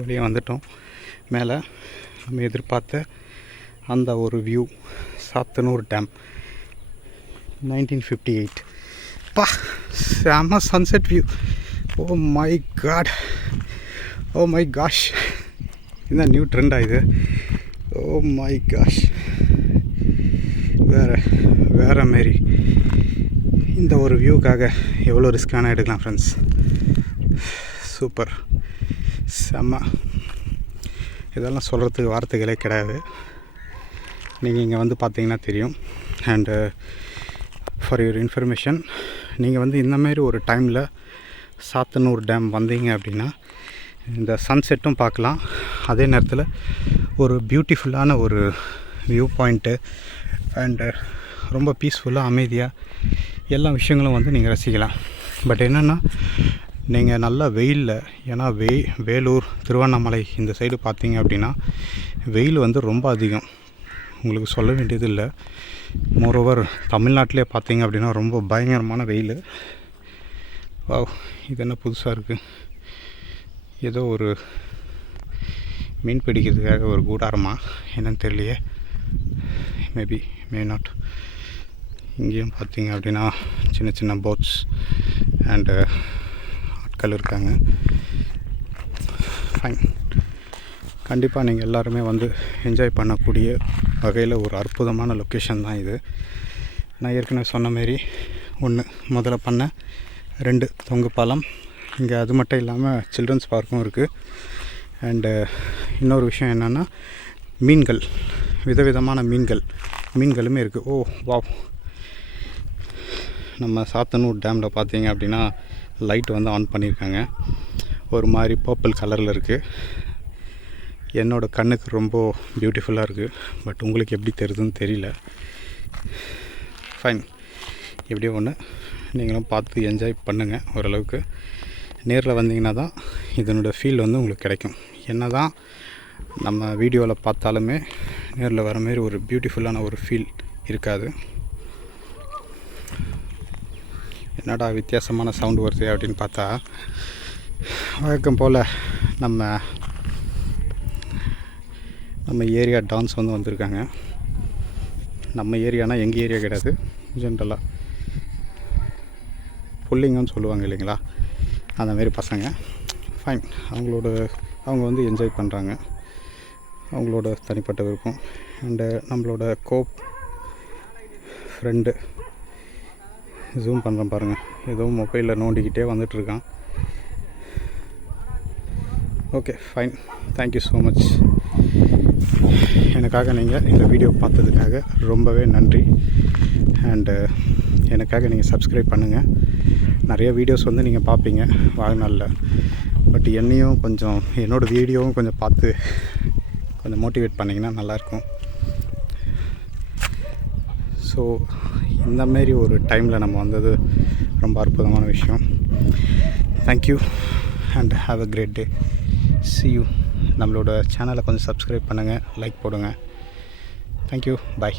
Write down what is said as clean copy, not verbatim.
வெளியே வந்துட்டோம். மேலே நம்ம எதிர்பார்த்த அந்த ஒரு வியூ, சாத்தனூர் டேம் 1958. பா, செம்ம sunset view. Oh my god, oh my gosh, இந்த நியூ ட்ரெண்டாக இது. ஓ மை காஷ், வேறு மாரி. இந்த ஒரு வியூக்காக எவ்வளோ ரிஸ்க்கான எடுக்கலாம் ஃப்ரெண்ட்ஸ். சூப்பர், செம்ம. இதெல்லாம் சொல்கிறதுக்கு வார்த்தைகளே கிடையாது. நீங்கள் இங்கே வந்து பார்த்தீங்கன்னா தெரியும். அண்டு ஃபார் யுவர் இன்ஃபர்மேஷன், நீங்கள் வந்து இந்தமாரி ஒரு டைமில் சாத்தனூர் டேம் வந்தீங்க அப்படின்னா இந்த சன்செட்டும் பார்க்கலாம், அதே நேரத்தில் ஒரு பியூட்டிஃபுல்லான ஒரு வியூ பாயிண்ட்டு அண்டு ரொம்ப பீஸ்ஃபுல்லாக அமைதியாக எல்லா விஷயங்களும் வந்து நீங்கள் ரசிக்கலாம். பட் என்னென்னா, நீங்கள் நல்லா வெயிலில், ஏன்னா வேலூர், திருவண்ணாமலை இந்த சைடு பார்த்தீங்க அப்படின்னா வெயில் வந்து ரொம்ப அதிகம், உங்களுக்கு சொல்ல வேண்டியது இல்லை. மோரோவர் தமிழ்நாட்டிலே பார்த்தீங்க அப்படின்னா ரொம்ப பயங்கரமான வெயில். வாவ், இது என்ன புதுசாக இருக்குது, ஏதோ ஒரு மீன் பிடிக்கிறதுக்காக ஒரு கூடாரமா என்னன்னு தெரியலையே, மேபி மே நாட். இங்கேயும் பார்த்தீங்க அப்படின்னா சின்ன சின்ன போட்ஸ் அண்டு ஆட்கள் இருக்காங்க. ஃபைன், கண்டிப்பாக நீங்கள் எல்லாருமே வந்து என்ஜாய் பண்ணக்கூடிய வகையில் ஒரு அற்புதமான லொக்கேஷன் தான் இது. நான் ஏற்கனவே சொன்ன மாரி முதல்ல பண்ண 2 தொங்கு பாலம் இங்கே. அது மட்டும் இல்லாமல் சில்ட்ரன்ஸ் பார்க்கும் இருக்குது. அண்டு இன்னொரு விஷயம் என்னென்னா, மீன்கள், விதவிதமான மீன்களுமே இருக்குது. ஓ வாவ். நம்ம சாத்தனூர் டேமில் பார்த்தீங்க அப்படின்னா லைட் வந்து ஆன் பண்ணியிருக்காங்க, ஒரு மாதிரி பர்பிள் கலரில் இருக்குது. என்னோடய கண்ணுக்கு ரொம்ப பியூட்டிஃபுல்லாக இருக்குது. பட் உங்களுக்கு எப்படி தெரியுதுன்னு தெரியல. ஃபைன், எப்படியோ ஒன்று நீங்களும் பார்த்து என்ஜாய் பண்ணுங்கள். ஓரளவுக்கு நேரில் வந்தீங்கன்னா தான் இதனோட ஃபீல் வந்து உங்களுக்கு கிடைக்கும். என்ன தான் நம்ம வீடியோவில் பார்த்தாலுமே நேரில் வர மாரி ஒரு பியூட்டிஃபுல்லான ஒரு ஃபீல் இருக்காது. என்னடா வித்தியாசமான சவுண்டு வருது அப்படின்னு பார்த்தா, வழக்கம் போல் நம்ம ஏரியா டான்ஸ் வந்து வந்திருக்காங்க. நம்ம ஏரியானா எங்கள் ஏரியா கிடையாது, ஜென்ரலாக புள்ளிங்கன்னு சொல்லுவாங்க இல்லைங்களா, அந்தமாரி பசங்க. ஃபைன், அவங்க வந்து என்ஜாய் பண்ணுறாங்க, அவங்களோட தனிப்பட்ட விருப்பம். அண்டு நம்மளோட ஃப்ரெண்டு ஜூம் பண்ணுறேன் பாருங்கள், ஏதோ மொபைலில் நோண்டிக்கிட்டே வந்துட்டுருக்கான். Okay fine, thank you so much. எனக்காக நீங்கள் இந்த வீடியோ பார்த்ததுக்காக ரொம்பவே நன்றி. அண்டு எனக்காக நீங்கள் சப்ஸ்கிரைப் பண்ணுங்கள். நிறைய வீடியோஸ் வந்து நீங்கள் பார்ப்பீங்க வாழ்நாளில். பட் என்னையும் கொஞ்சம், என்னோடய வீடியோவும் கொஞ்சம் பார்த்து கொஞ்சம் மோட்டிவேட் பண்ணிங்கன்னா நல்லாயிருக்கும். ஸோ இந்தமாரி ஒரு டைமில் நம்ம வந்தது ரொம்ப அற்புதமான விஷயம். Thank you and have a great day. see you. நம்மளோட சேனலை கொஞ்சம் சப்ஸ்கிரைப் பண்ணுங்கள், லைக் போடுங்க. தேங்க்யூ, பாய்.